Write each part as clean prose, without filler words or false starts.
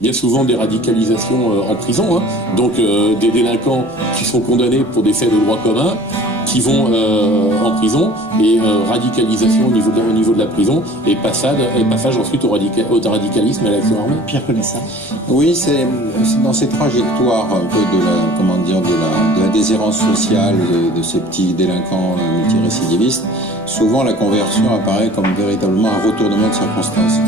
Il y a souvent des radicalisations en prison, donc des délinquants qui sont condamnés pour des faits de droit commun, qui vont en prison, et radicalisation au niveau de la prison, et passage ensuite au radicalisme et à l'action armée. Pierre connaît ça. Oui, c'est dans ces trajectoires un peu de la déshérence sociale de ces petits délinquants multirécidivistes. Souvent, la conversion apparaît comme véritablement un retournement de circonstances.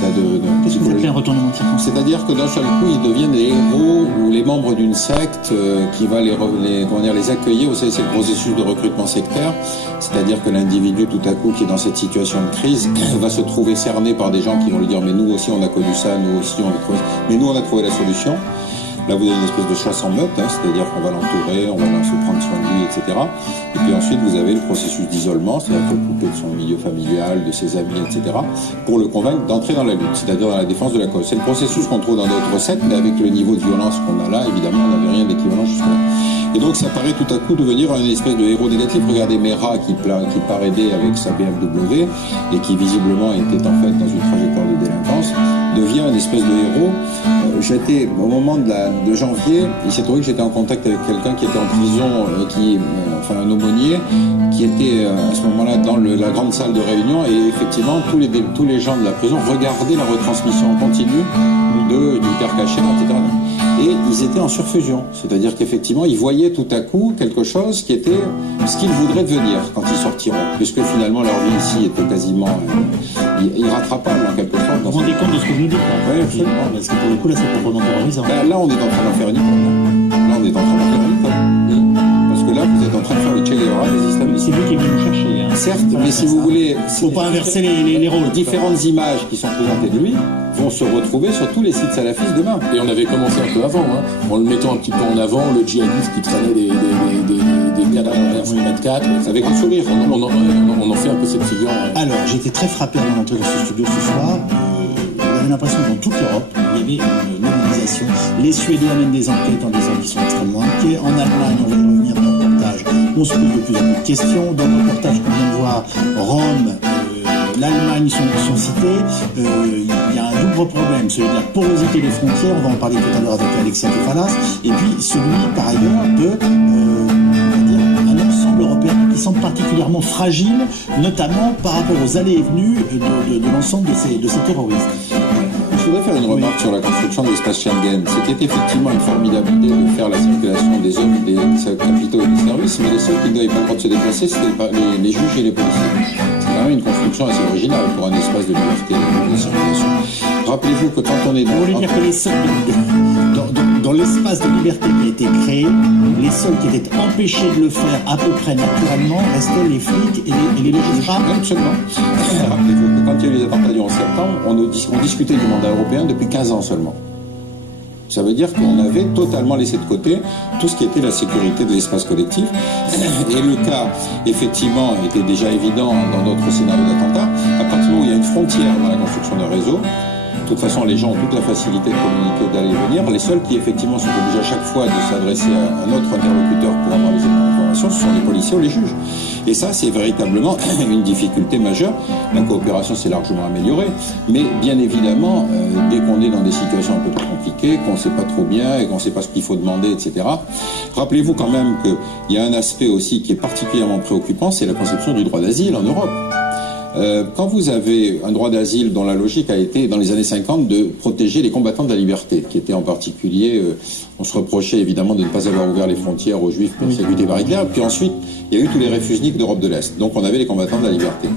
Qu'est-ce que vous appelez un retournement de circonstances? C'est-à-dire que d'un seul coup, ils deviennent les héros ou les membres d'une secte qui va les accueillir. Vous savez, c'est le processus de recrutement sectaire. C'est-à-dire que l'individu, tout à coup, qui est dans cette situation de crise, va se trouver cerné par des gens qui vont lui dire « mais nous aussi, on a connu ça, nous aussi, on a trouvé ça. Mais nous, on a trouvé la solution ». Là, vous avez une espèce de chasse en meute, c'est-à-dire qu'on va l'entourer, on va se prendre soin de lui, etc. Et puis ensuite, vous avez le processus d'isolement, c'est-à-dire qu'il faut le couper de son milieu familial, de ses amis, etc., pour le convaincre d'entrer dans la lutte, c'est-à-dire dans la défense de la cause. C'est le processus qu'on trouve dans d'autres recettes, mais avec le niveau de violence qu'on a là, évidemment, on n'avait rien d'équivalent jusque-là. Et donc, ça paraît tout à coup devenir une espèce de héros négatif. Regardez Mera qui part aider avec sa BMW et qui visiblement était en fait dans une trajectoire de délinquance, devient une espèce de héros. J'étais, au moment de janvier, il s'est trouvé que j'étais en contact avec quelqu'un qui était en prison, un aumônier, qui était à ce moment-là dans la grande salle de réunion, et effectivement, tous les gens de la prison regardaient la retransmission en continu du père Cachet, etc. Et ils étaient en surfusion, c'est-à-dire qu'effectivement, ils voyaient tout à coup quelque chose qui était ce qu'ils voudraient devenir quand ils sortiront, puisque finalement leur vie ici était quasiment irrattrapable en quelque sorte. Vous vous rendez compte de ce que vous nous dites là? Oui, absolument. Parce que pour le coup, là, c'est proprement terrorisant. Là, on est en train d'en faire une icône. Là, on est en train d'en faire une icône. Parce que là, vous êtes en train de faire le Che Guevara des islamistes. C'est vous qui venez nous chercher. Certes, voilà, mais si vous voulez... Faut pas inverser les rôles. Différentes images qui sont présentées de lui vont se retrouver sur tous les sites salafistes demain. Et on avait commencé un peu avant, en le mettant un petit peu en avant, le djihadiste qui traînait des cadavres en 24, avec un sourire. On en fait un peu cette figure. Alors, j'étais très frappé avant d'entrer dans ce studio ce soir. J'avais l'impression que dans toute l'Europe, il y avait une mobilisation. Les Suédois mènent des enquêtes en disant qu'ils sont extrêmement inquiets. En Allemagne, on va y revenir dans le reportage. On se pose de plus en plus de questions. Dans le reportage qu'on vient de voir, Rome, l'Allemagne sont cités. Il y a un double problème, celui de la porosité des frontières, on va en parler tout à l'heure avec Alexia Kefalas, et puis celui, par ailleurs, de un ensemble européen qui semble particulièrement fragile, notamment par rapport aux allées et venues de l'ensemble de ces terroristes. Je voudrais faire une remarque sur la construction de l'espace Schengen. C'était effectivement une formidable idée de faire la circulation des hommes, des capitaux et des services, mais les seuls qui n'avaient pas le droit de se déplacer, c'était les juges et les policiers. C'est quand même une construction assez originale pour un espace de liberté de circulation. Rappelez-vous que quand on est dans... Vous voulez dire que les seuls dans l'espace de liberté qui a été créé, les seuls qui étaient empêchés de le faire à peu près naturellement restaient les flics et les magistrats? Absolument. Rappelez-vous que quand il y a eu les attentats du 11 septembre, on discutait du mandat européen depuis 15 ans seulement. Ça veut dire qu'on avait totalement laissé de côté tout ce qui était la sécurité de l'espace collectif. Et le cas, effectivement, était déjà évident dans d'autres scénarios d'attentats. À partir du moment où il y a une frontière dans la construction d'un réseau, de toute façon, les gens ont toute la facilité de communiquer, d'aller et venir. Les seuls qui, effectivement, sont obligés à chaque fois de s'adresser à un autre interlocuteur pour avoir les informations, ce sont les policiers ou les juges. Et ça, c'est véritablement une difficulté majeure. La coopération s'est largement améliorée. Mais bien évidemment, dès qu'on est dans des situations un peu trop compliquées, qu'on ne sait pas trop bien et qu'on ne sait pas ce qu'il faut demander, etc., rappelez-vous quand même qu'il y a un aspect aussi qui est particulièrement préoccupant, c'est la conception du droit d'asile en Europe. Quand vous avez un droit d'asile dont la logique a été, dans les années 50, de protéger les combattants de la liberté, qui étaient en particulier, on se reprochait évidemment de ne pas avoir ouvert les frontières aux juifs persécutés par Hitler, puis ensuite, il y a eu tous les réfugiés d'Europe de l'Est, donc on avait les combattants de la liberté.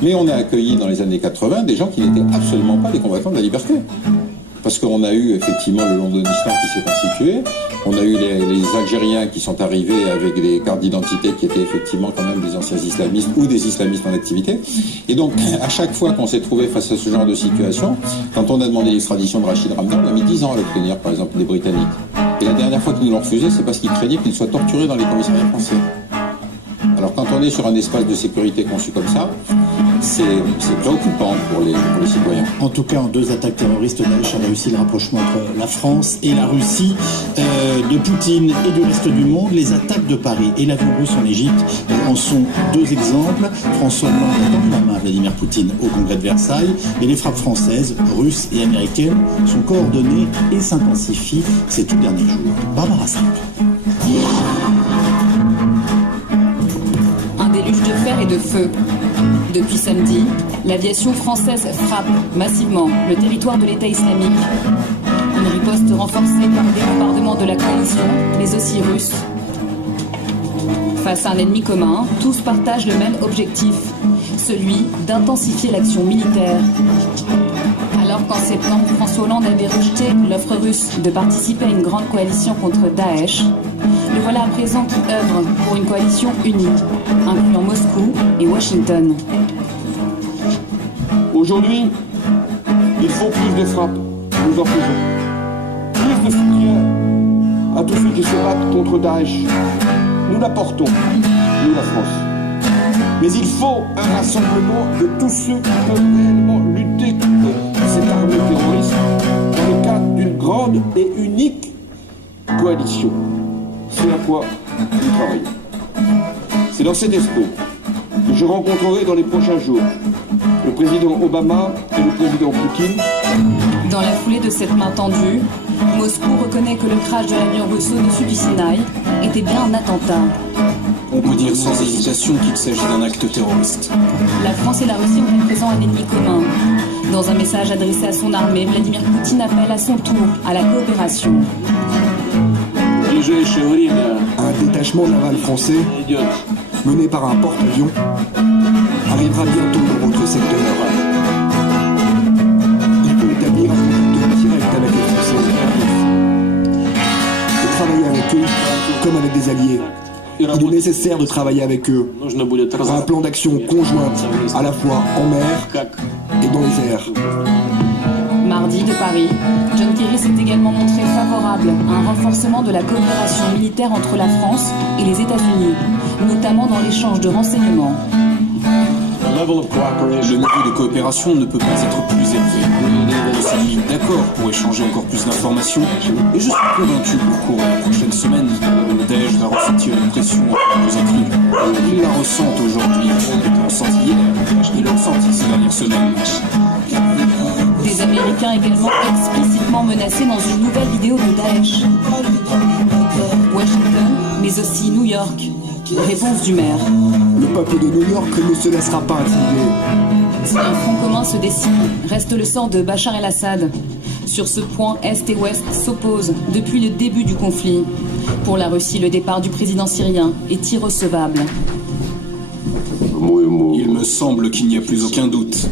Mais on a accueilli dans les années 80 des gens qui n'étaient absolument pas des combattants de la liberté. Parce qu'on a eu effectivement le London Islam qui s'est constitué, on a eu les Algériens qui sont arrivés avec des cartes d'identité qui étaient effectivement quand même des anciens islamistes ou des islamistes en activité. Et donc, à chaque fois qu'on s'est trouvé face à ce genre de situation, quand on a demandé l'extradition de Rachid Ramdan, on a mis 10 ans à l'obtenir, par exemple, des Britanniques. Et la dernière fois qu'ils nous l'ont refusé, c'est parce qu'ils craignaient qu'il soit torturé dans les commissariats français. Alors quand on est sur un espace de sécurité conçu comme ça, c'est préoccupant pour les citoyens. En tout cas, en 2 attaques terroristes, Daesh a réussi le rapprochement entre la France et la Russie, de Poutine et du reste du monde. Les attaques de Paris et l'avion russe en Égypte en sont 2 exemples. François Hollande a tendu la main à Vladimir Poutine au congrès de Versailles, et les frappes françaises, russes et américaines sont coordonnées et s'intensifient ces tout derniers jours. Barbara Sapp. Un déluge de fer et de feu. Depuis samedi, l'aviation française frappe massivement le territoire de l'État islamique. Une riposte renforcée par des bombardements de la coalition, mais aussi russe. Face à un ennemi commun, tous partagent le même objectif, celui d'intensifier l'action militaire. Alors qu'en septembre, François Hollande avait rejeté l'offre russe de participer à une grande coalition contre Daesh, le voilà à présent qui œuvre pour une coalition unie, incluant Moscou et Washington. Aujourd'hui, il faut plus de frappes, nous en faisons. Plus de soutien à tous ceux qui se battent contre Daesh. Nous l'apportons, nous la France. Mais il faut un rassemblement de tous ceux qui peuvent réellement lutter contre cette armée terroriste dans le cadre d'une grande et unique coalition. C'est à quoi nous travaillons. C'est dans cet esprit que je rencontrerai dans les prochains jours le président Obama et le président Poutine. Dans la foulée de cette main tendue, Moscou reconnaît que le crash de l'avion russe au-dessus du Sinaï était bien un attentat. On peut dire sans hésitation qu'il s'agit d'un acte terroriste. La France et la Russie ont à présent un ennemi commun. Dans un message adressé à son armée, Vladimir Poutine appelle à son tour à la coopération. Un détachement naval français mené par un porte-avions arrivera bientôt dans votre secteur. Il peut établir un contact direct avec les Français et travailler avec eux comme avec des alliés. Il est nécessaire de travailler avec eux pour un plan d'action conjointe à la fois en mer et dans les airs. Mardi de Paris, John Kerry s'est également montré favorable à un renforcement de la coopération militaire entre la France et les États-Unis, notamment dans l'échange de renseignements. Le niveau de coopération ne peut pas être plus élevé. On s'est mis d'accord pour échanger encore plus d'informations et je suis convaincu qu'au cours des prochaines semaines, Daesh va ressentir une pression encore plus accrue. Il la ressent aujourd'hui, il l'a ressenti hier, il l'a ressenti ces dernières semaines. Des Américains également explicitement menacés dans une nouvelle vidéo de Daesh. Washington, mais aussi New York. Réponse du maire. Le peuple de New York ne se laissera pas intimider. Si un front commun se dessine, reste le sort de Bachar el-Assad. Sur ce point, Est et Ouest s'opposent depuis le début du conflit. Pour la Russie, le départ du président syrien est irrecevable. Il me semble qu'il n'y a plus aucun doute.